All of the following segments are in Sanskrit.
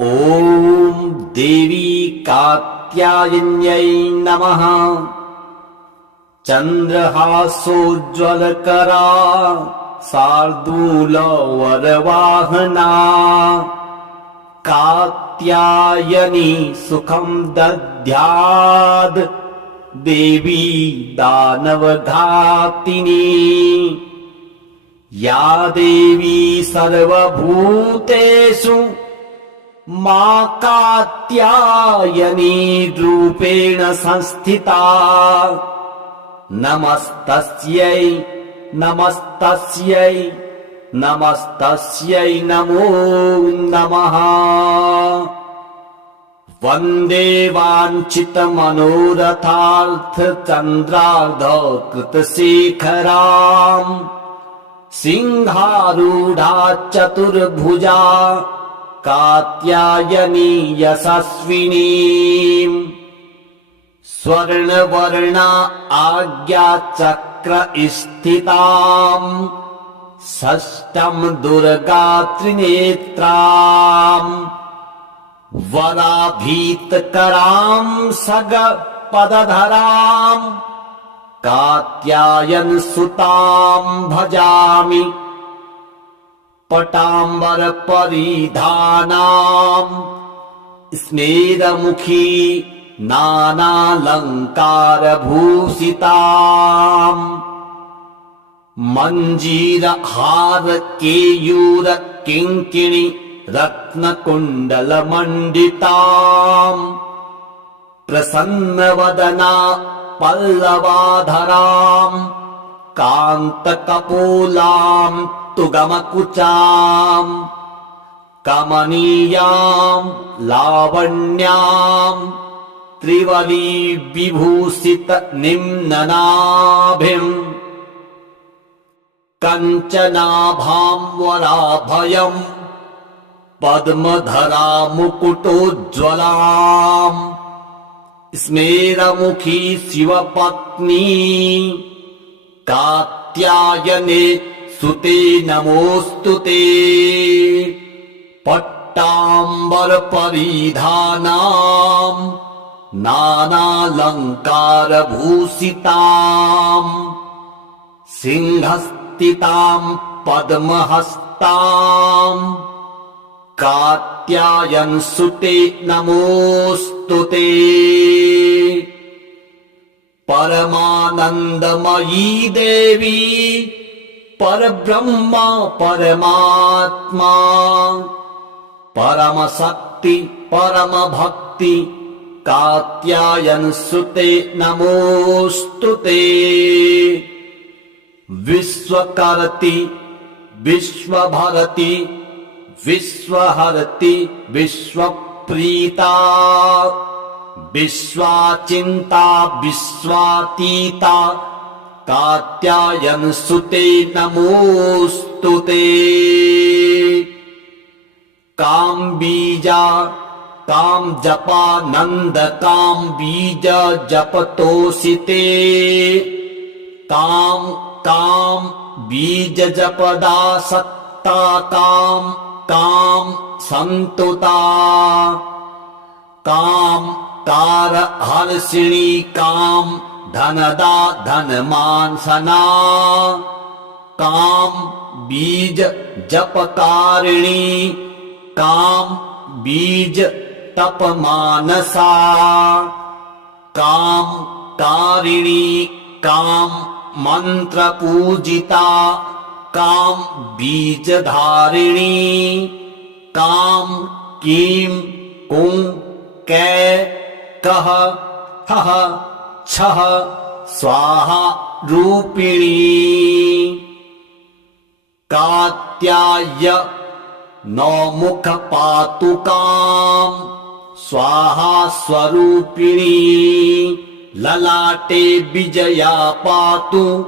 ॐ देवी कात्यायन्यै नमः। चन्द्रहासोज्ज्वलकरा शार्दूलवरवाहना कात्यायनी सुखं दद्याद् देवी दानवघातिनी। या देवी सर्वभूतेषु मा कात्यायनी रूपेण संस्थिता। नमस्तस्यै नमस्तस्यै नमस्तस्यै नमो नमः। वन्दे वाञ्छितमनोरथार्थचन्द्रार्धकृतशेखराम् सिंहारूढा चतुर्भुजा कात्यायनी यशस्विनी। स्वर्णवर्णा आज्ञाचक्र स्थिताम् षष्ठं दुर्गा त्रिनेत्राम् वराभीतकराम् सगपदधराम् कात्यायन सुताम् भजामि। पटाम्बर परिधानाम् स्मेरमुखी नानालंकार भूषिताम् मंजीरहार केयूर किंकिणी रत्नकुंडल मंडिताम् प्रसन्नवदना पल्लवाधराम् कांतकपोलाम् तुगमकुचाम् कमनीयाम् लावण्याम् त्रिवली विभूषित निम्ननाभिम् कंचनाभाम् वराभयम् पद्मधरा मुकुटोज्ज्वलाम् स्मेरमुखी शिवपत्नी कात्यायने सुते नमोस्तुते। पट्टाम्बर परिधानाम् नानालंकार भूषिताम् सिंहस्थिताम् पद्महस्ताम् कात्यायन सुते नमोस्तुते। परमानंदमयी देवी परब्रह्मा परमात्मा परम शक्ति परम भक्ति कात्यायन सुते नमोस्तुते। विश्वकर्ति विश्वभरति विश्वहरति विश्वप्रीता विश्वाचिन्ता विश्वातीता कात्यायन सुते नमोस्तुते। काम बीजा काम जपा नंद काम बीज जपतोषिते। काम काम बीज जपदा सत्ता काम काम संतुता। काम कार हर्षिणी काम धनदा धनमानसना। काम बीज जपकारिणी काम बीज तपमानसा। काम कारिणी काम मंत्र पूजिता काम बीजधारिणी। काम कीम कुं कै कह हह छह स्वाहा रूपिणी। कात्याय नौमुख पातु काम स्वाहा स्वरूपिणी। ललाटे विजया पातु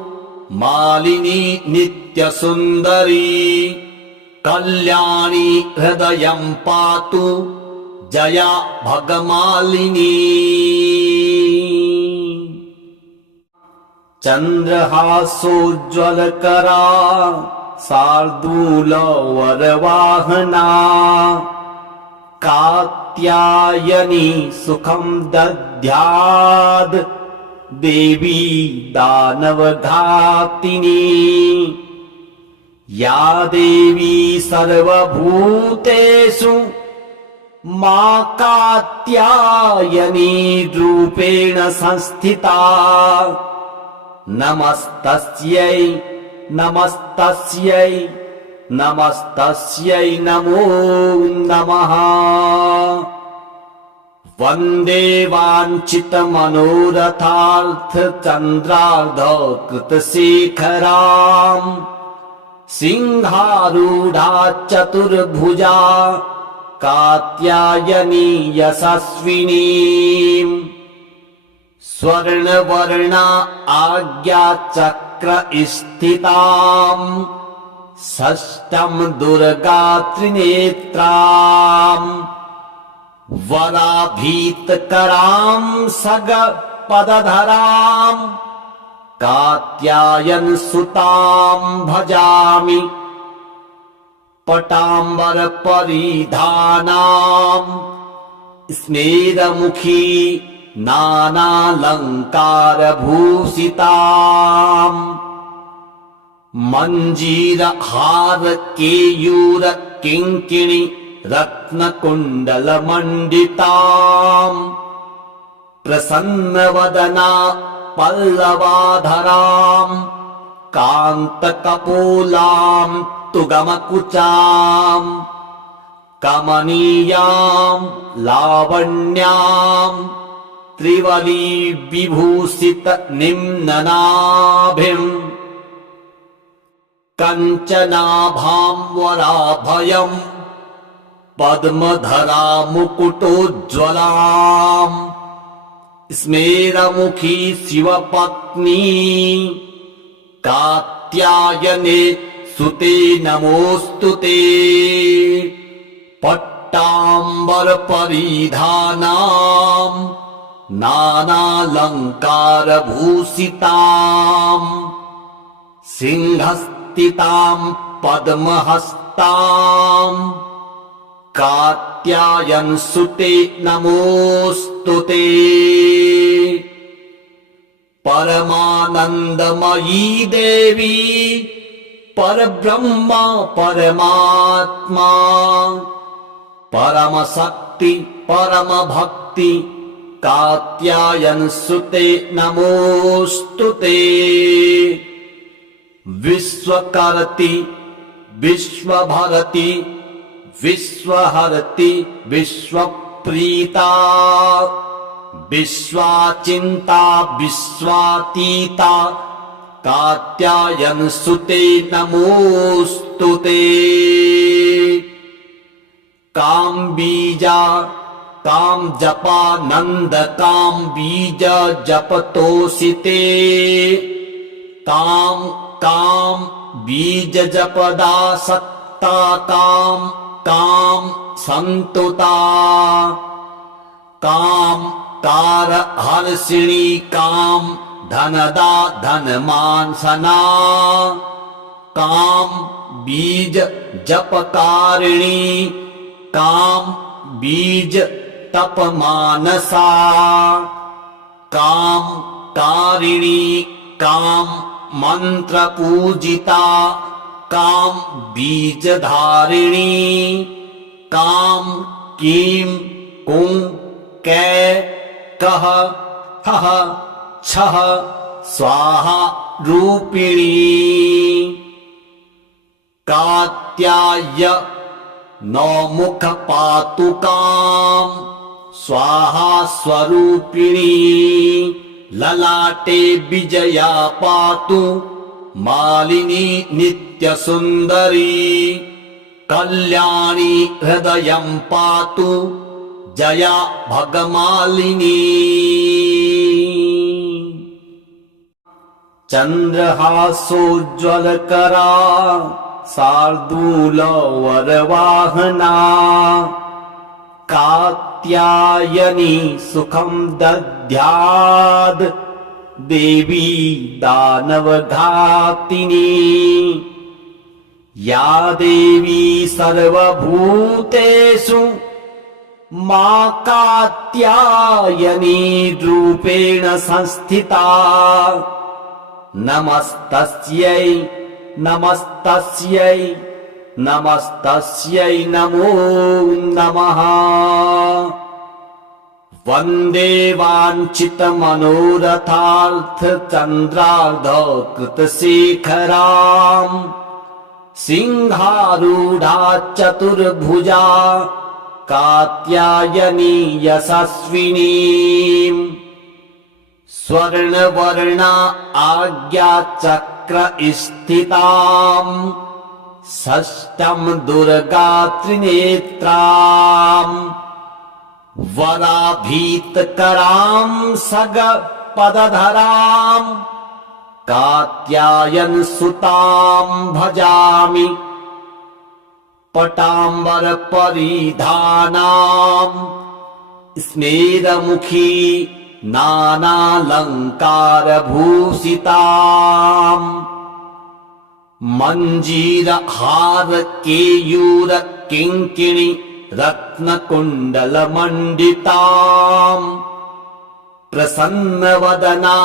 मालिनी नित्य सुंदरी। कल्याणी हृदयं पातु जया भगमालिनी। कात्यायनी सुखं दद्याद् देवी दानवघातिनी या देवी सर्वभूतेषु मा कात्यायनी रूपेण संस्थिता नमस्तस्यै नमस्तस्यै नमस्तस्यै नमो नमः। वन्दे वाञ्छितमनोरथार्थचन्द्रार्धकृतशेखराम् सिंहारूढा चतुर्भुजा कात्यायनी यशस्विनीम् स्वर्णवर्णा आज्ञाचक्र स्थिताम् षष्ठं दुर्गा त्रिनेत्राम् वराभीतकरां सगपदधराम् कात्यायन सुतां भजामि पटाम्बर परिधानाम् स्मेरमुखी नानालंकार भूषिताम् मंजीरहार केयूर किंकिणी रत्नकुण्डलमण्डिताम् प्रसन्नवदना पल्लवाधराम् कान्तकपोलाम् तुगमकुचाम् कमनीयाम् लावण्याम् त्रिवली विभूषित निम्ननाभिम् कञ्चनाभां वराभयम् पद्मधरा मुकुटोज्ज्वलाम् स्मेरमुखी शिवपत्नी कात्यायने सुते नमोऽस्तुते पट्टाम्बर परिधानाम् नानालंकार भूषिताम् सिंहस्थिताम् पद्महस्ताम् कात्यायन सुते नमोस्तुते परमानंदमयी देवी परब्रह्म परमात्मा परम शक्ति परम भक्ति कात्यायन सुते नमोस्तुते विश्वकर्ति विश्वभरति विश्वहरति विश्वप्रीता विश्वाचिन्ता विश्वातीता कात्यायन सुते नमोस्तुते काम बीजा काम जपा नंद काम बीज जपतोषिते काम काम बीज जपदा सत्ता काम काम संतुता काम कार हर्षिणी काम धनदा धनमान सना काम बीज जपकारिणी काम बीज तप मानसा काम कारिणी काम मंत्र पूजिता काम बीज धारिणी काम कीम कुं कै कह हह छह स्वाहा रूपिणी कात्याय नौमुख पातुकाम स्वाहा स्वरूपिणी ललाटे विजया पातु मालिनी नित्य सुंदरी कल्याणी हृदयं पातु जया भगमालिनी चंद्रहासोज्ज्वलकरा शार्दूलवरवाहना कात्यायनी सुखं दद्याद् देवी दानवघातिनी या देवी सर्वभूतेषु मां कात्यायनी रूपेण संस्थिता। नमस्तस्यै नमस्तस्यै नमस्तस्यै नमो नमः। वन्दे वाञ्छितमनोरथार्थचन्द्रार्धकृतशेखराम् सिंहारूढा चतुर्भुजा कात्यायनी यशस्विनीम्। स्वर्णवर्णा आज्ञाचक्र स्थिताम् षष्ठम् दुर्गा त्रिनेत्राम्। वराभीतकराम् सगपदधराम् कात्यायन सुताम् भजामि। पटाम्बर परिधानाम् स्मेरमुखी नानालङ्कार भूषिताम्। मञ्जीरहार केयूर किङ्किणी रत्नकुण्डलमण्डिताम्। प्रसन्नवदना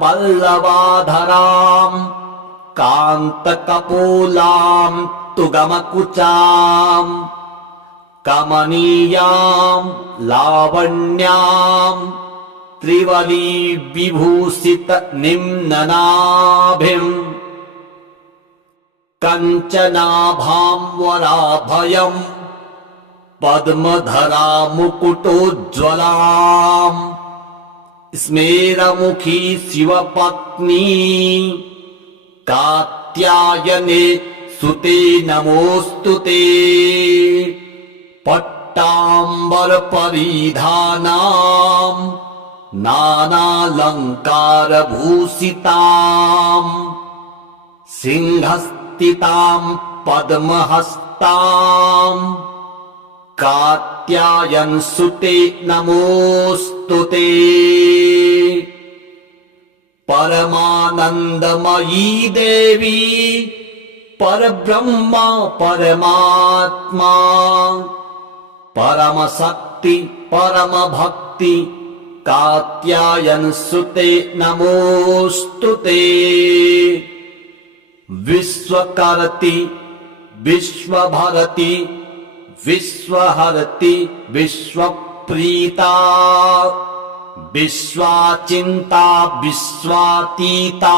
पल्लवाधराम् कान्तकपोलाम् तुगमकुचाम्। कमनीयाम् लावण्याम् त्रिवली विभूषित निम्ननाभिम्। कञ्चनाभां वराभयम् पद्मधरा मुकुटोज्ज्वलाम्। स्मेरमुखी शिवपत्नी कात्यायने सुते नमोऽस्तुते। पट्टाम्बर परिधानाम् नानालङ्कार भूषिताम्। सिंहस्थिताम् पद्महस्ताम् कात्यायन सुते नमोऽस्तुते। परमानन्दमयी देवी परब्रह्म परमात्मा। परमशक्ति परमभक्ति कात्यायन सुते नमोऽस्तुते। विश्वकर्ति विश्वभरति विश्वहरति विश्वप्रीता। विश्वाचिन्ता विश्वातीता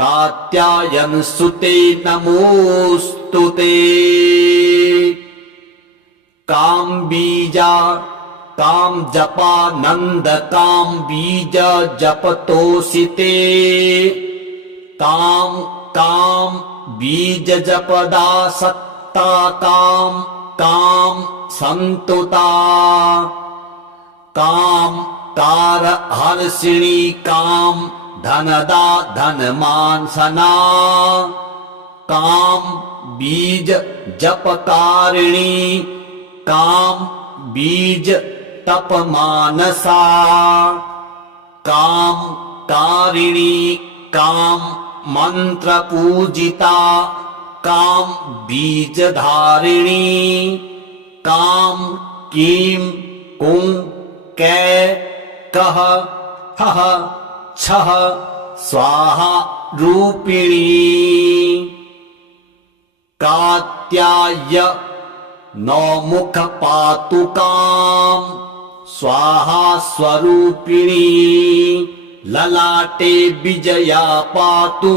कात्यायन सुते नमोऽस्तुते। काम बीजा काम जपा नंद काम बीज जपतोषिते। काम काम बीज जपदा सत्ता काम काम संतुता। काम कार हर्षिणी काम धनदा धनमानसना। काम बीज जपकारिणी काम बीज तपमानसा। काम कारिणी काम मंत्र पूजिता काम बीजधारिणी। काम कीम कुं कै कह हह छह स्वाहा रूपिणी। कात्याय नौमुख पातुकाम स्वाहा स्वरूपिणी। ललाटे विजया पातु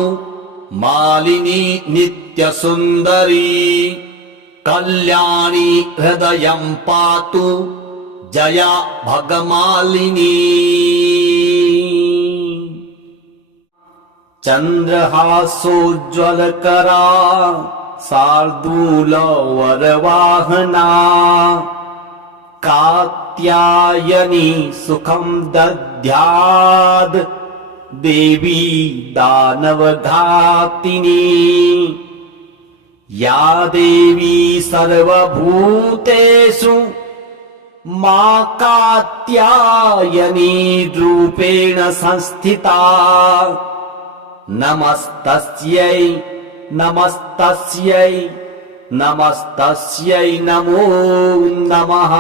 मालिनी नित्य सुंदरी। कल्याणी हृदयं पातु जया भगमालिनी। चन्द्रहासोज्ज्वलकरा शार्दूलवरवाहना कात्यायनी सुखं दद्याद् देवी दानवघातिनी। या देवी सर्वभूतेषु मां कात्यायनी रूपेण संस्थिता। नमस्तस्यै नमस्तस्यै नमस्तस्यै नमो नमः।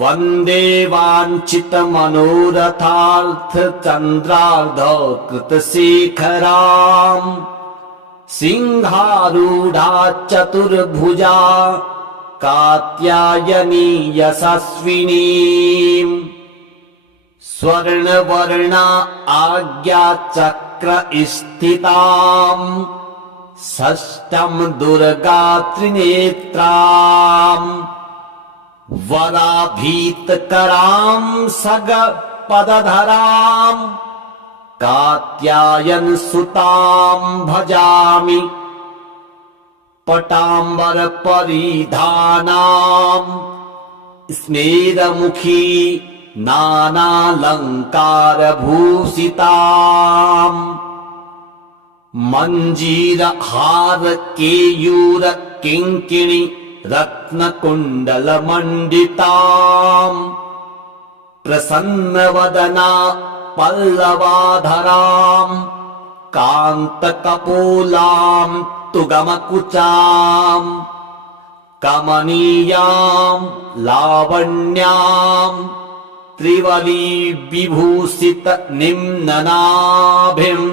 वन्दे वाञ्छितमनोरथार्थचन्द्रार्धकृतशेखराम् सिंहारूढा चतुर्भुजा कात्यायनी यशस्विनीम् स्वर्णवर्णा आज्ञाचक्र स्थिताम् षष्ठम् दुर्गा त्रिनेत्राम् वराभीतकराम् सगपदधराम् कात्यायन सुताम् भजामि। पटाम्बर परिधानाम् स्मेरमुखी नानालङ्कार भूषिताम् मञ्जीरहार केयूर किङ्किणी रत्नकुण्डलमण्डिताम् प्रसन्नवदना पल्लवाधराम् कान्तकपोलाम् तुगमकुचाम् कमनीयाम् लावण्याम् त्रिवली विभूषित निम्ननाभिम्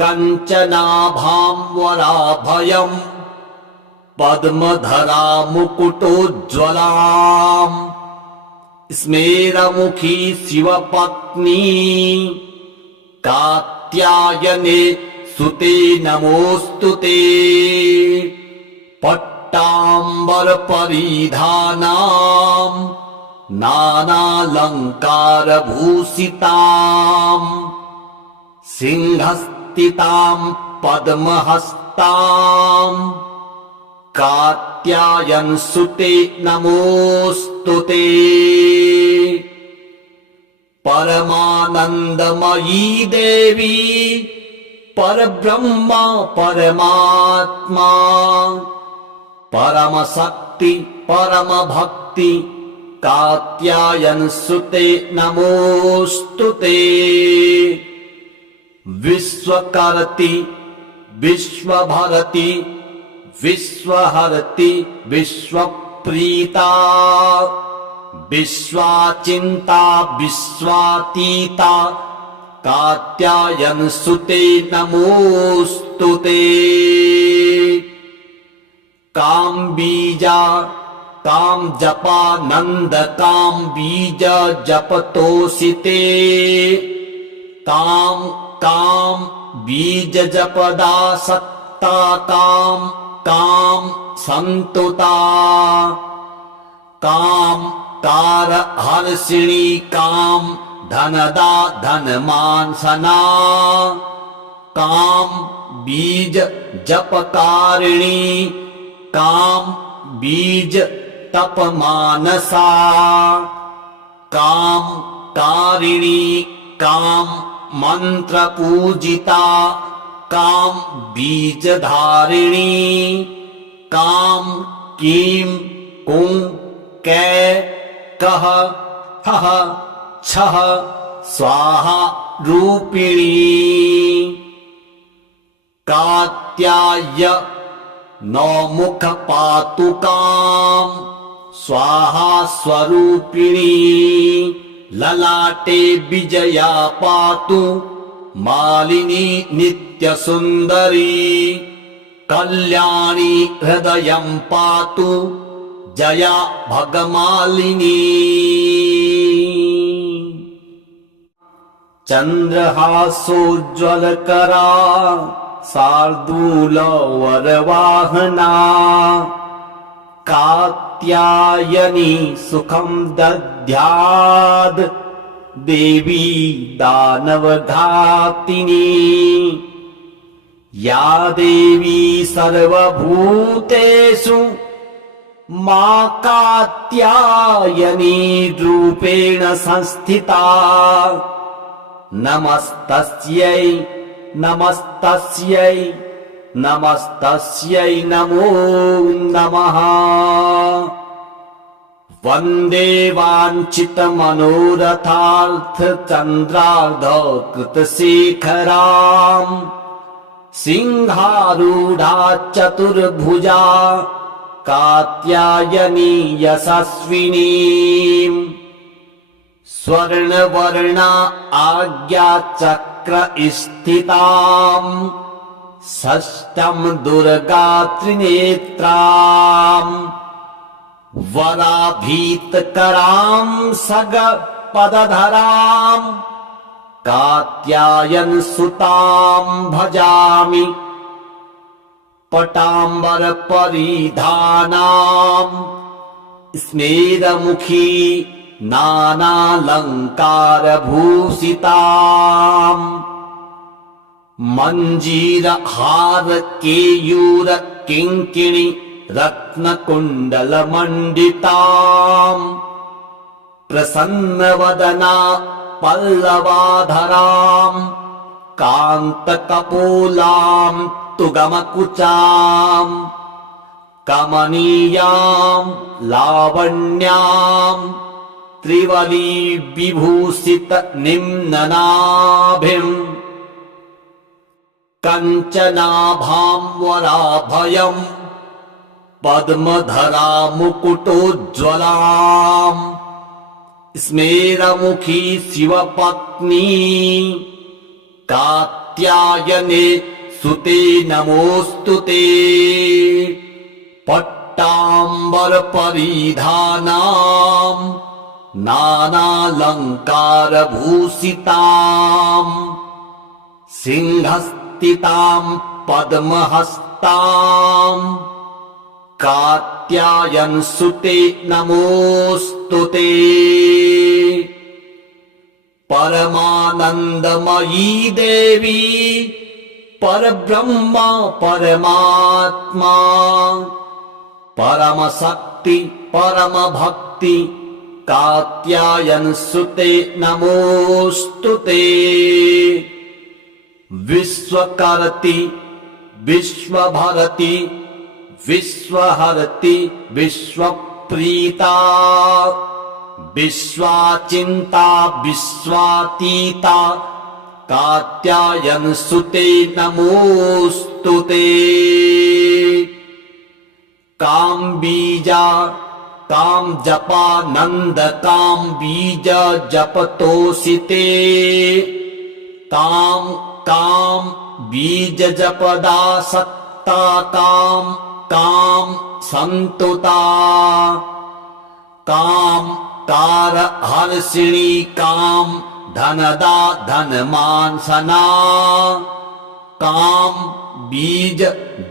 कञ्चनाभाम् वराभयम् पद्मधरा मुकुटोज्ज्वलाम् स्मेरमुखी शिवपत्नी कात्यायने सुते नमोऽस्तुते। पट्टाम्बर परिधानाम् नानालङ्कार भूषिताम् सिंहस्थिताम् पद्महस्ताम् कात्यायन सुते नमोऽस्तुते। परमानन्दमयी देवी परब्रह्मा परमात्मा परमशक्ति परमभक्ति कात्यायन सुते नमोऽस्तुते। विश्वकर्ति विश्वभरति विश्वहरति विश्वप्रीता विश्वाचिन्ता विश्वातीता कात्यायन सुते नमोऽस्तुते। काम बीजा काम जपा नंद काम बीज जपतोषिते काम काम बीज जपदा सत्ता काम काम संतुता काम कार हर्षिणी काम धनदा धनमानसना काम बीज जपकारिणी काम बीज तपमानसा काम कारिणी काम मंत्र पूजिता काम बीजधारिणी काम कीम कुं कै कह हह छह स्वाहा रूपिणी कात्याय नौमुख पातुकाम् स्वाहा स्वरूपिणी ललाटे विजया पातु मालिनी नित्य सुंदरी कल्याणी हृदयं पातु जया भगमालिनी चन्द्रहासोज्ज्वलकरा शार्दूलवरवाहना कात्यायनी सुखं दद्याद् देवी दानवघातिनी या देवी सर्वभूतेषु मा कात्यायनी रूपेण संस्थिता नमस्तस्यै नमस्तस्यै नमस्तस्यै नमो नमः। वन्दे वाञ्छितमनोरथार्थचन्द्रार्धकृतशेखराम् सिंहारूढ़ा चतुर्भुजा कात्यायनी यशस्विनी स्वर्णवर्णा आज्ञा चक्र स्थिताम् षष्ठम् दुर्गा त्रिनेत्राम् वराभीतकराम् सगपदधराम् कात्यायन सुताम् भजामि पटाम्बर परिधानाम् स्मेरमुखी नानालंकार भूषिताम् मंजीर हार केयूर किंकिणी रत्नकुंडल मंडिताम् प्रसन्नवदना पल्लवाधराम् कान्तकपोलाम् तुगमकुचाम् कमनीयाम् लावण्याम् त्रिवली विभूषित निम्ननाभिम् कंचनाभां वराभयम् पद्मधरा मुकुटोज्ज्वलाम् स्मेरमुखी शिवपत्नी कात्यायने सुते नमोस्तुते पट्टाम्बर परिधानाम् नानालंकार भूषिताम् सिंहस्थिताम् पद्महस्ताम् कात्यायन सुते नमोस्तुते परमानंदमयी देवी परब्रह्म परमात्मा परम शक्ति परम भक्ति कात्यायन सुते नमोस्तुते विश्वकर्ति विश्वभरति विश्वहरति विश्वप्रीता विश्वाचिंता विश्वातीता कात्यायन सुते नमोस्तुते काम बीजा काम जपा नंद काम बीज जपतोषिते काम काम बीज जपदा सत्ता काम काम संतुता काम कार हर्षिणी काम धनदा धनमानसना काम बीज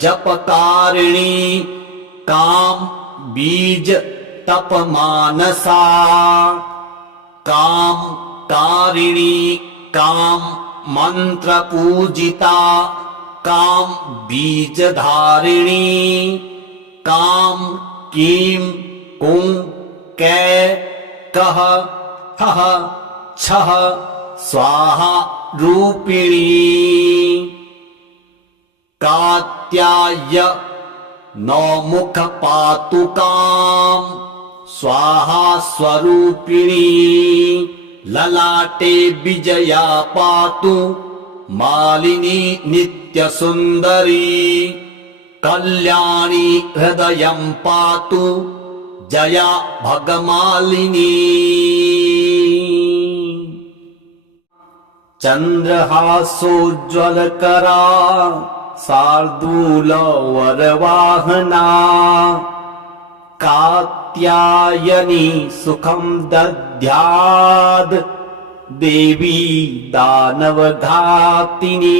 जपकारिणी काम बीज तपमानसा काम कारिणी काम मंत्र पूजिता काम बीज धारिणी काम कीम कुं कै कह हह छह स्वाहा रूपिणी कात्याय नौमुख पातुकाम स्वाहा स्वरूपिणी ललाटे विजया पातु मालिनी नित्य सुंदरी कल्याणी हृदयं पातु जया भगमालिनी चंद्रहासोज्ज्वलकरा शार्दूल वरवाहना कात्यायनी सुखं दद्याद् देवी दानवघातिनी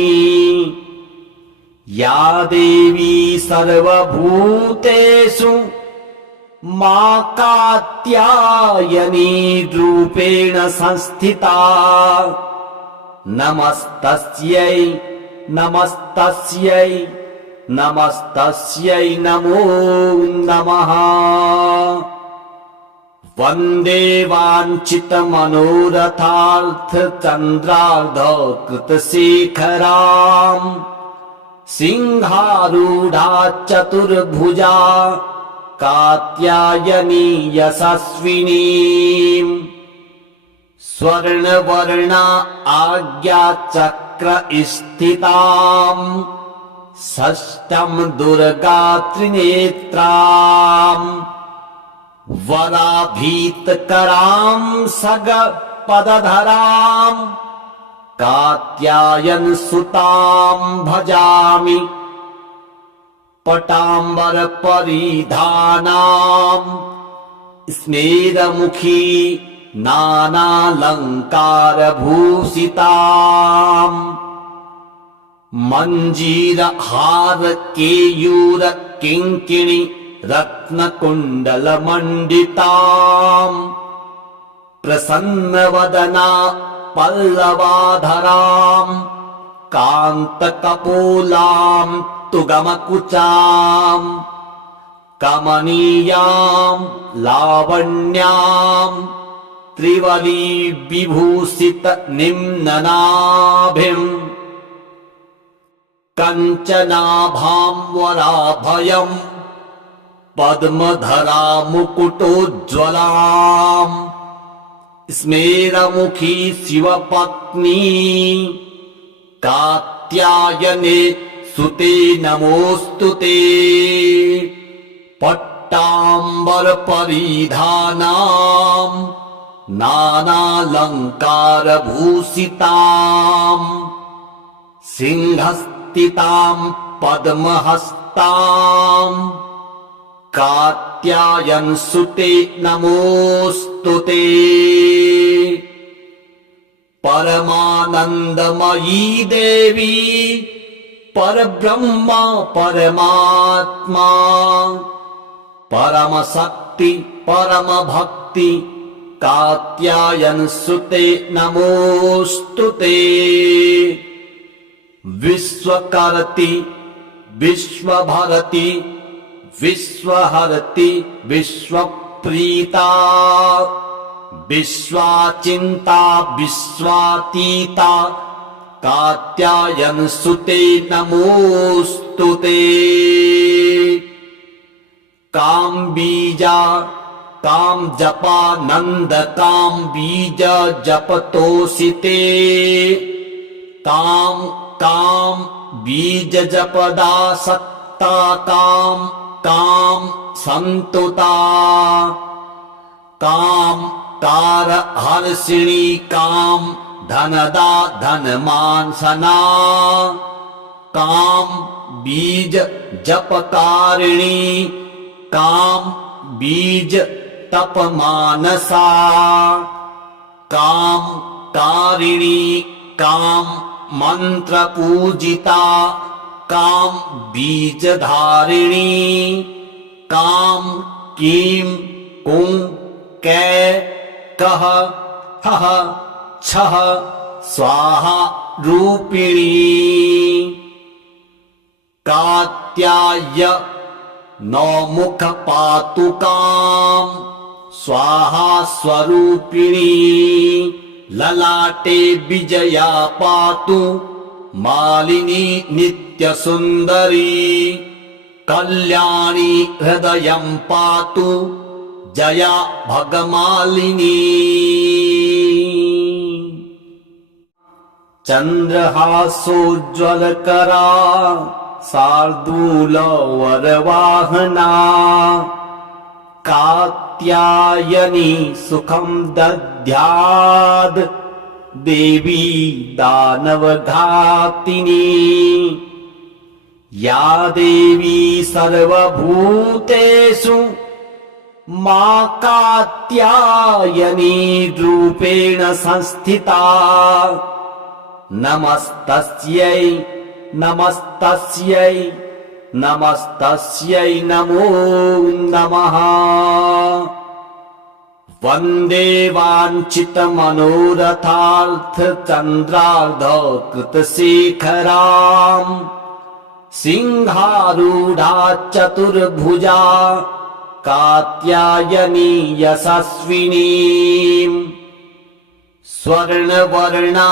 या देवी सर्वभूतेषु मा कात्यायनी रूपेण संस्थिता नमस्तस्यै नमस्तस्यै नमस्तस्यै नमो नमः वन्दे वाञ्छितमनोरथार्थ चन्द्रार्धकृतशेखराम् सिंहारूढा चतुर्भुजा कात्यायनी यशस्विनी स्वर्णवर्णा आज्ञा चक्र स्थिताम् षष्ठं दुर्गा त्रिनेत्राम् वराभीतकरां सगपदधराम् कात्यायन सुतां भजामि पटाम्बर परिधानाम् स्मेरमुखी नानालंकार भूषिताम् मंजीर हार केयूर किंकिणी रत्नकुंडल मंडिताम् प्रसन्नवदना पल्लवाधराम् कान्तकपोलाम् तुगमकुचाम् कमनीयाम् लावण्याम् त्रिवली विभूषित निम्ननाभिम् कंचनाभां वराभयम् पद्मधरा मुकुटोज्ज्वलाम् स्मेरमुखी शिवपत्नी कात्यायने सुते नमोस्तुते पट्टाम्बर परिधानाम् नानालंकार भूषिताम् सिंहस्थिताम् पद्महस्ताम् कात्यायन सुते नमोस्तुते परमानंदमयी देवी परब्रह्मा परमात्मा परम शक्ति परम भक्ति कात्यायन सुते नमोस्तुते विश्वकर्ति विश्वभरति विश्वहरति विश्वप्रीता विश्वाचिंता विश्वातीता कात्यायन सुते नमोस्तुते काम बीजा काम जपा नंद काम बीज जपतोषिते काम काम बीज जपदा सत्ता काम काम संतुता काम कार हर्षिणी काम धनदा धनमानसना काम बीज जपकारिणी काम बीज तपमानसा काम कारिणी काम मंत्र पूजिता काम बीज धारिणी काम कीम कुं कै कह हह छह स्वाहा रूपिणी कात्याय नौमुख पातुकाम् स्वाहा स्वरूपिणी ललाटे विजया पातु मालिनी नित्य सुंदरी कल्याणी हृदयं पातु जया भगमालिनी चंद्रहासोज्ज्वलकरा शार्दूल वरवाहना कात्यायनी सुखं दद्याद् देवी दानवघातिनी या देवी सर्वभूतेषु मां कात्यायनी रूपेण संस्थिता नमस्तस्यै नमस्तस्यै नमस्तस्यै नमो नमः वन्दे वाञ्छितमनोरथार्थ चन्द्रार्धकृतशेखराम् सिंहारूढा चतुर्भुजा कात्यायनी यशस्विनी स्वर्णवर्णा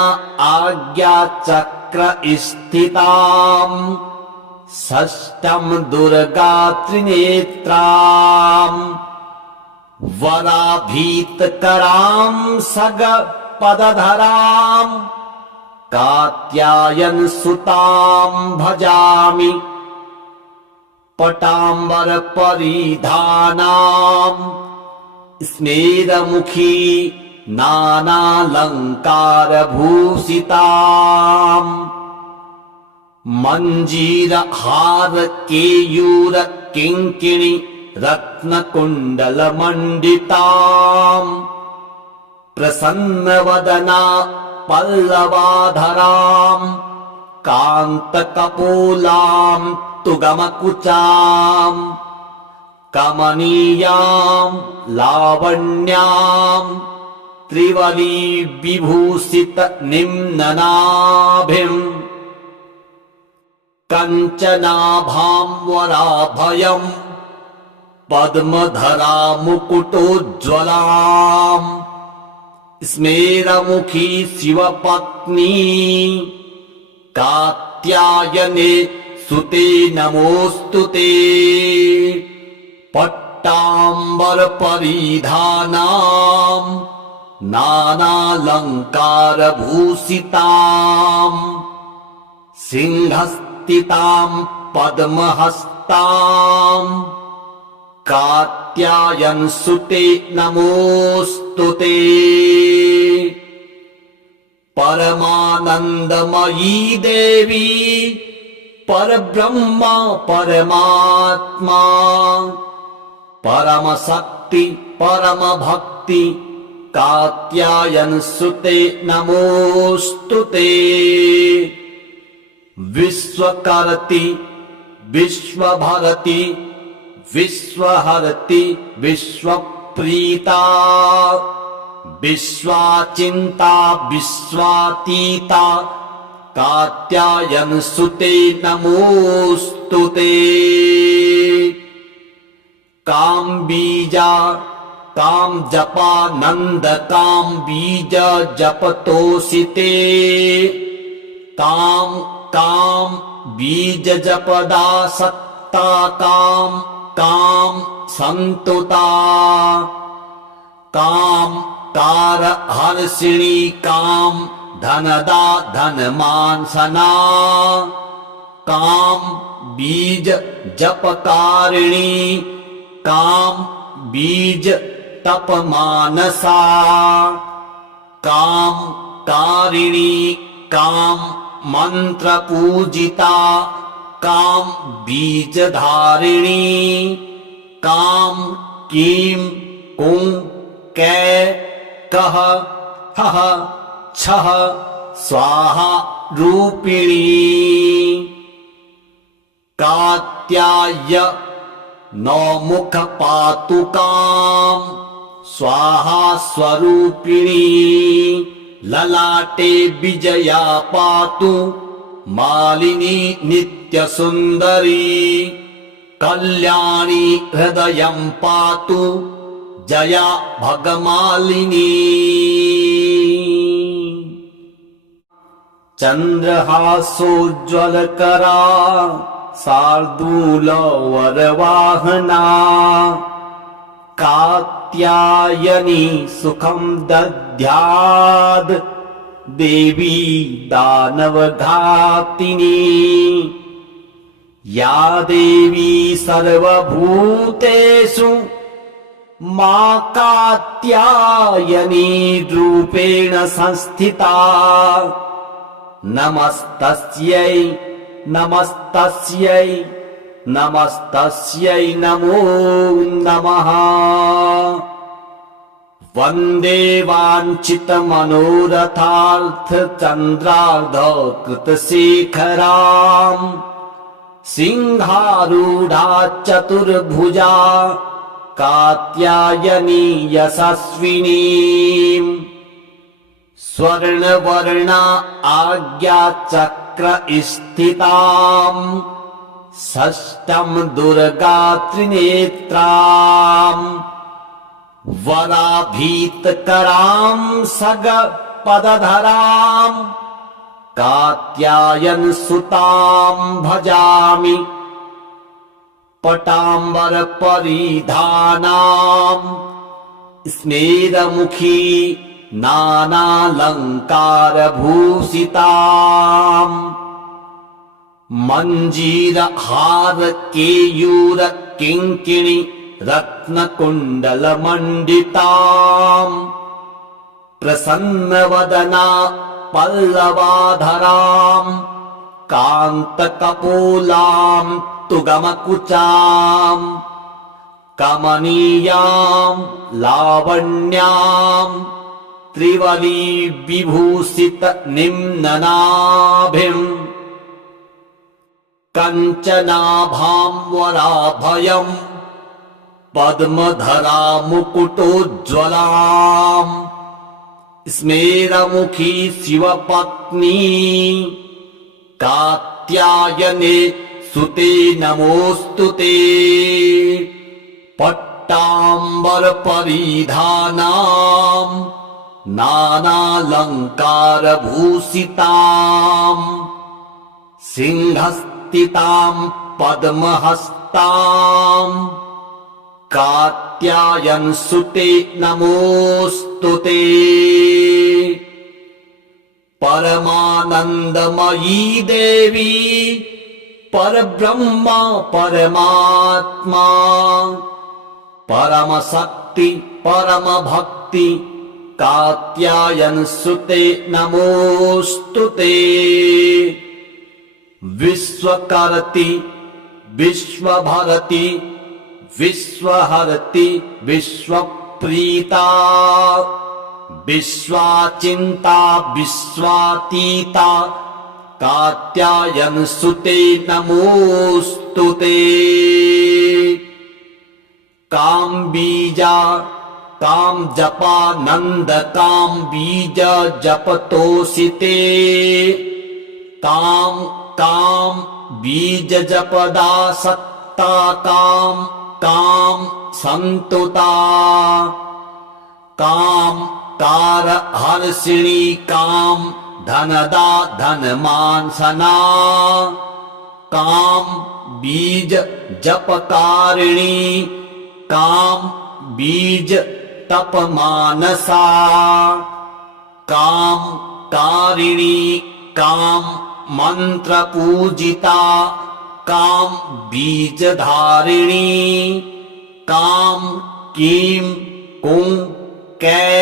आज्ञाचक्र स्थिताम् षष्ठं दुर्गा त्रिनेत्राम् वराभीतकरां सगपदधराम् कात्यायन सुतां भजामि पटाम्बर परिधानां स्मेरमुखी नानालंकार भूषिताम् मंजीर हार केयूर किंकिणी रत्नकुंडल मंडिताम् प्रसन्नवदना पल्लवाधराम् कान्तकपोलां तुगमकुचाम् कमनीयां लावण्यां त्रिवली विभूषित निम्ननाभिम् कंचनाभां वराभयम् पद्मधरा मुकुटोज्ज्वलाम् स्मेरमुखी शिवपत्नी कात्यायने सुते नमोस्तुते पट्टाम्बर परिधानाम् नानालंकार भूषिताम् सिंहस्थितां पद्महस्ताम् कात्यायन सुते नमोस्तुते परमानंदमयी देवी परब्रह्म परमात्मा परम शक्ति परम भक्ति कात्यायन सुते नमोस्तुते विश्वकर्ति विश्वभरति विश्वहरति विश्वप्रीता विश्वाचिंता विश्वातीता कात्यायन सुते नमोस्तुते काम बीजा काम जपा नंद काम बीज जपतोषिते काम काम बीज जपदा सत्ता काम काम संतुता काम कार हर्षिणी काम धनदा धनमानसना काम बीज जपकारिणी काम बीज तपमानसा काम कारिणी काम मंत्र पूजिता काम बीजधारिणी काम कीम कुं कै कह हह छह स्वाहा रूपिणी कात्याय नौमुख पातुकाम स्वाहा स्वरूपिणी ललाटे विजया पातु मालिनी नित्य सुंदरी कल्याणी हृदयं पातु जया भगमालिनी चंद्रहासोज्ज्वलकरा शार्दूल वरवाहना कात्यायनी सुखं दद्याद् देवी दानवघातिनी या देवी सर्वभूतेषु मां कात्यायनी रूपेण संस्थिता नमस्तस्यै नमस्तस्यै नमस्तस्यै नमो नमः वन्दे वाञ्छित मनोरथार्थ चन्द्रार्ध कृतशेखराम् सिंहारूढा चतुर्भुजा कात्यायनी यशस्विनीम् स्वर्णवर्णा आज्ञा चक्र स्थिताम् षष्ठं दुर्गा त्रिनेत्राम् वराभीतकरां सगपदधराम् कात्यायन सुतां भजामि पटाम्बर परिधानाम् स्मेरमुखी नानालङ्कारभूषिताम् मञ्जीरहार केयूर किङ्किणी रत्नकुण्डलमण्डिताम् प्रसन्नवदना पल्लवाधराम् कान्तकपोलाम् तुगमकुचाम् कमनीयाम् लावण्याम् त्रिवली विभूषित निम्ननाभिम् कञ्चनाभाम् वराभयम् पद्मधरा मुकुटोज्ज्वलाम् स्मेरमुखी शिवपत्नी कात्यायने सुते नमोऽस्तुते पट्टाम्बर परिधानाम् नानालङ्कारभूषिताम् सिंहस्थिताम् पद्महस्ताम् कात्यायन सुते नमोऽस्तुते परमानन्दमयी देवी परब्रह्म परमात्मा परमशक्ति परमभक्ति कात्यायन सुते नमोऽस्तुते विश्वकर्ति विश्वभरति विश्वहरति विश्वप्रीता विश्वाचिन्ता विश्वातीता कात्यायन सुते नमोऽस्तुते काम बीजा काम जपा नंद काम बीज जपतोषिते काम काम बीज जपदा सत्ता काम काम संतुता काम कार हर्षिणी काम धनदा धनमानसना काम बीज जपकारिणी काम बीज तपमानसा काम कारिणी काम मंत्र पूजिता काम बीजधारिणी काम कीम कुं कै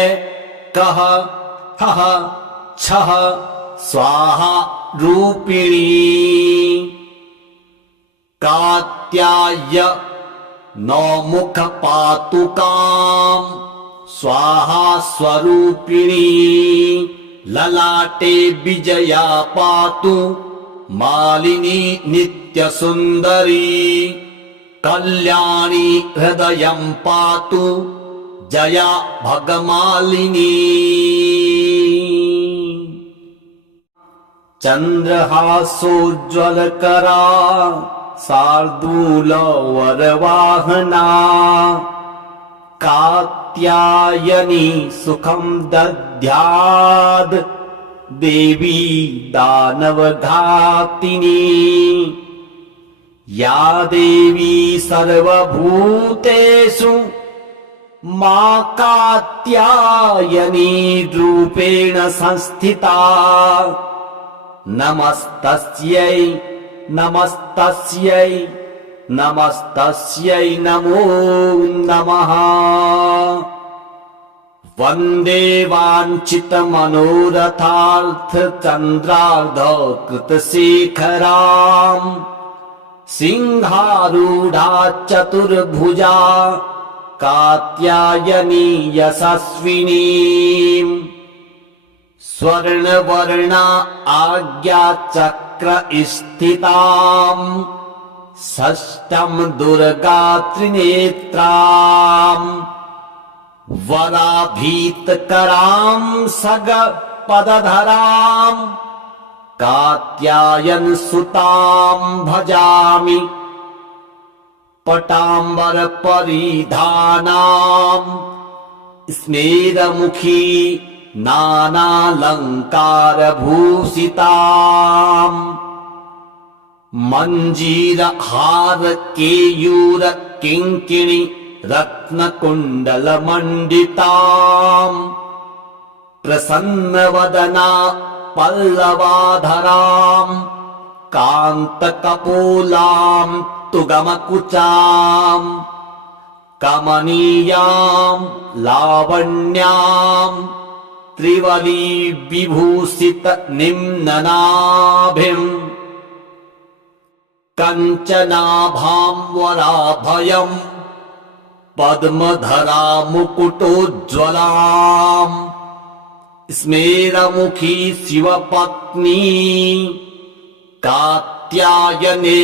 कह हह छह स्वाहा रूपिणी कात्याय नौमुख पातुकाम् स्वाहा स्वरूपिणी ललाटे विजया पातु मालिनी नित्य सुंदरी कल्याणी हृदयं पातु जया भगमालिनी चंद्रहासोज्ज्वलकरा शार्दूल वरवाहना कात्यायनी सुखं दद्याद् देवी दानवघातिनी या देवी सर्वभूतेषु मा कात्यायनी रूपेण संस्थिता नमस्तस्यै नमस्तस्यै नमस्तस्यै नमो नमः वन्दे वाञ्छितमनोरथार्थ चन्द्रार्धकृतशेखराम् सिंहारूढा चतुर्भुजा कात्यायनी यशस्विनी स्वर्णवर्णा आज्ञाचक्र स्थिताम् षष्ठं दुर्गा त्रिनेत्राम् वराभीतकराम् सगपदधराम् कात्यायन सुताम् भजामि पटाम्बर परिधानाम् स्मेरमुखी नानालङ्कारभूषिताम् मञ्जीरहार केयूर किङ्किणी रत्नकुण्डलमण्डिताम् प्रसन्नवदना पल्लवाधरां कान्तकपोलां तुगमकुचां कमनीयां लावण्यां त्रिवली विभूषित निम्ननाभिं कंचनाभां वराभयं पद्मधरा मुकुटोज्ज्वलां स्मेरमुखी शिवपत्नी कात्यायने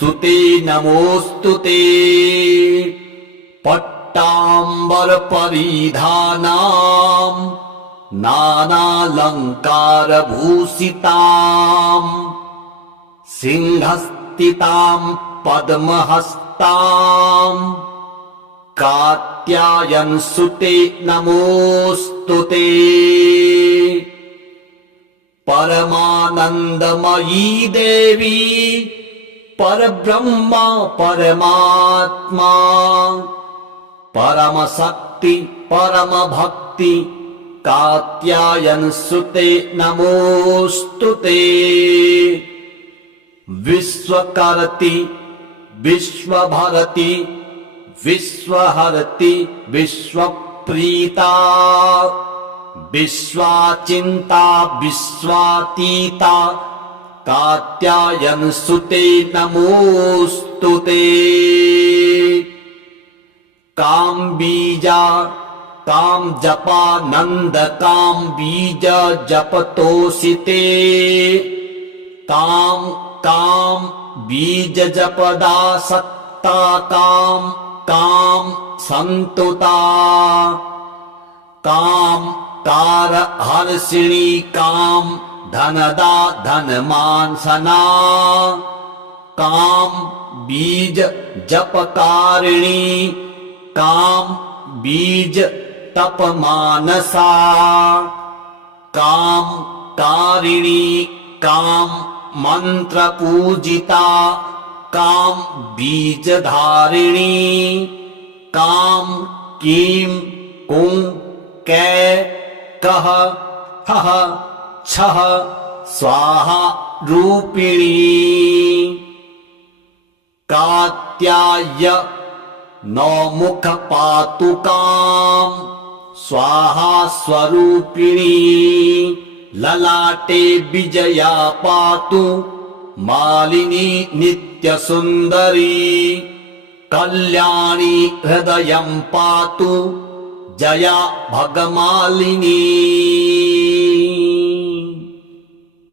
सुते नमोस्तुते पट्टाम्बर परिधानां नानालंकार भूषितां सिंहस्थितां पद्महस्तां कात्यायन सुते नमोस्तुते परमानंदमयी देवी परब्रह्म परमात्मा परम शक्ति परम भक्ति कात्यायन सुते नमोस्तुते विश्वकर्ति विश्वभरति विश्वहरति विश्वप्रीता विश्वाचिन्ता विश्वातीता कात्यायन सुते नमोस्तुते काम बीजा काम जपा नंद काम बीज जपतोषिते काम काम बीज जपदा सत्ता काम काम संतुता काम कार हर्षिणी काम धनदा धनमान सना काम बीज जपकारिणी काम बीज तप मानसा काम कारिणी काम मंत्र पूजिता काम बीज धारिणी काम कीम कुं कै कह हह छह स्वाहा रूपिणी कात्याय नौमुख पातुकां स्वाहा स्वरूपिणी ललाटे विजया पातु मालिनी नित्य सुंदरी कल्याणी हृदयं पातु जया भगमालिनी।